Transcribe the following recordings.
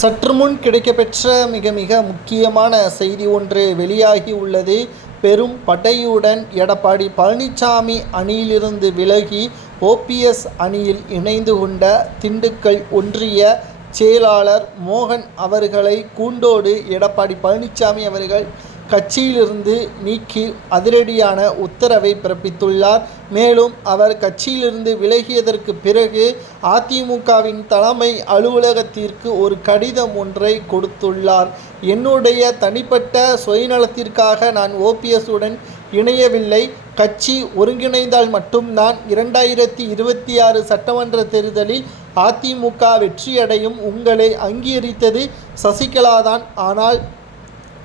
சற்று முன் கிடைக்கப்பெற்ற மிக மிக முக்கியமான செய்தி ஒன்று வெளியாகி உள்ளது. பெரும் படையுடன் எடப்பாடி பழனிசாமி அணியிலிருந்து விலகி ஓபிஎஸ் அணியில் இணைந்து கொண்ட திண்டுக்கல் ஒன்றிய செயலாளர் மோகன் அவர்களை கூண்டோடு எடப்பாடி பழனிசாமி அவர்கள் கட்சியிலிருந்து நீக்கி அதிரடியான உத்தரவை பிறப்பித்துள்ளார். மேலும் அவர் கட்சியிலிருந்து விலகியதற்கு பிறகு அதிமுகவின் தலைமை அலுவலகத்திற்கு ஒரு கடிதம் ஒன்றை கொடுத்துள்ளார். என்னுடைய தனிப்பட்ட சுயநலத்திற்காக நான் ஓபிஎஸ்டன் இணையவில்லை. கட்சி ஒருங்கிணைந்தால் மட்டும்தான் இரண்டாயிரத்தி இருபத்தி ஆறு சட்டமன்ற தேர்தலில் அதிமுக வெற்றியடையும். உங்களை அங்கீகரித்தது சசிகலாதான். ஆனால்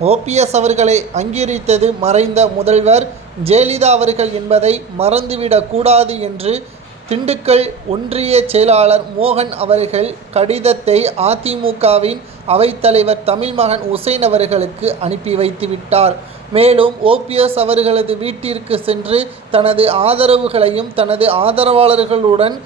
ஓபிஎஸ் அவர்களை அங்கீகரித்தது மறைந்த முதல்வர் ஜெயலலிதா அவர்கள் என்பதை மறந்துவிடக்கூடாது என்று திண்டுக்கல் ஒன்றிய செயலாளர் மோகன் அவர்கள் கடிதத்தை அதிமுகவின் அவைத்தலைவர் தமிழ்மகன் உசைன் அவர்களுக்கு அனுப்பி வைத்துவிட்டார். மேலும் ஓபிஎஸ் அவர்களது வீட்டிற்கு சென்று தனது ஆதரவுகளையும் தனது ஆதரவாளர்களுடன்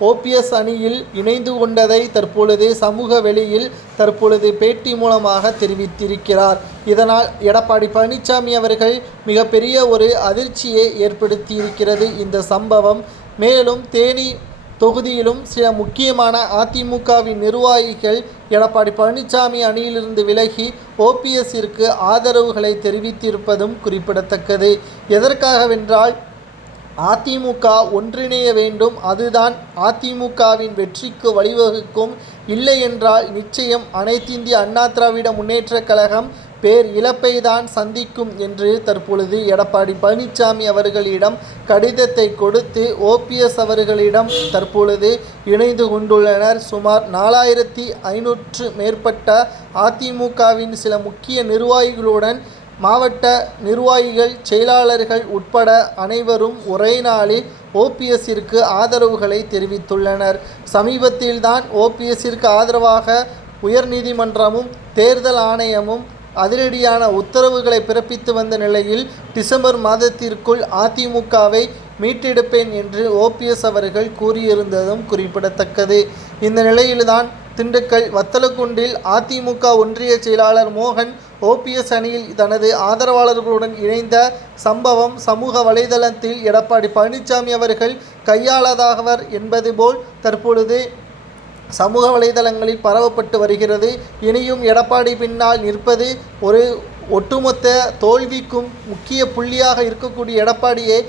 ஓபிஎஸ் அணியில் இணைந்து கொண்டதை தற்பொழுது சமூக வெளியில் தற்பொழுது பேட்டி மூலமாக தெரிவித்திருக்கிறார். இதனால் எடப்பாடி பழனிசாமி அவர்கள் மிகப்பெரிய ஒரு அதிர்ச்சியை ஏற்படுத்தியிருக்கிறது இந்த சம்பவம். மேலும் தேனி தொகுதியிலும் சில முக்கியமான அதிமுகவின் நிர்வாகிகள் எடப்பாடி பழனிசாமி அணியிலிருந்து விலகி ஓபிஎஸ்ஸிற்கு ஆதரவுகளை தெரிவித்திருப்பதும் குறிப்பிடத்தக்கது. எதற்காகவென்றால் அதிமுக ஒன்றிணைய வேண்டும். அதுதான் அதிமுகவின் வெற்றிக்கு வழிவகுக்கும். இல்லை என்றால் நிச்சயம் அனைத்திந்திய அண்ணா திராவிட முன்னேற்ற கழகம் பேர் இழப்பை தான் சந்திக்கும் என்று தற்பொழுது எடப்பாடி பழனிசாமி அவர்களிடம் கடிதத்தை கொடுத்து ஓபிஎஸ் அவர்களிடம் தற்பொழுது இணைந்து கொண்டுள்ளனர். சுமார் நாலாயிரத்தி ஐநூற்று மேற்பட்ட அதிமுகவின் சில முக்கிய நிர்வாகிகளுடன் மாவட்ட நிர்வாகிகள் செயலாளர்கள் உட்பட அனைவரும் ஒரே நாளில் ஓபிஎஸ்ஸிற்கு ஆதரவுகளை தெரிவித்துள்ளனர். சமீபத்தில்தான் ஓபிஎஸ்ஸிற்கு ஆதரவாக உயர்நீதிமன்றமும் தேர்தல் ஆணையமும் அதிரடியான உத்தரவுகளை பிறப்பித்து வந்த நிலையில் டிசம்பர் மாதத்திற்குள் அதிமுகவை மீட்டெடுப்பேன் என்று ஓபிஎஸ் அவர்கள் கூறியிருந்ததும் குறிப்பிடத்தக்கது. இந்த நிலையில்தான் திண்டுக்கல் வத்தலக்குண்டில் அதிமுக ஒன்றிய செயலாளர் மோகன் ஓபிஎஸ் அணியில் தனது ஆதரவாளர்களுடன் இணைந்த சம்பவம் சமூக வலைதளத்தில் எடப்பாடி பழனிசாமி அவர்கள் கையாளதாகவர் என்பது போல் தற்பொழுது சமூக வலைதளங்களில் பரவப்பட்டு வருகிறது. இனியும் எடப்பாடி பின்னால் நிற்பது ஒரு ஒட்டுமொத்த தோல்விக்கும் முக்கிய புள்ளியாக இருக்கக்கூடிய எடப்பாடியை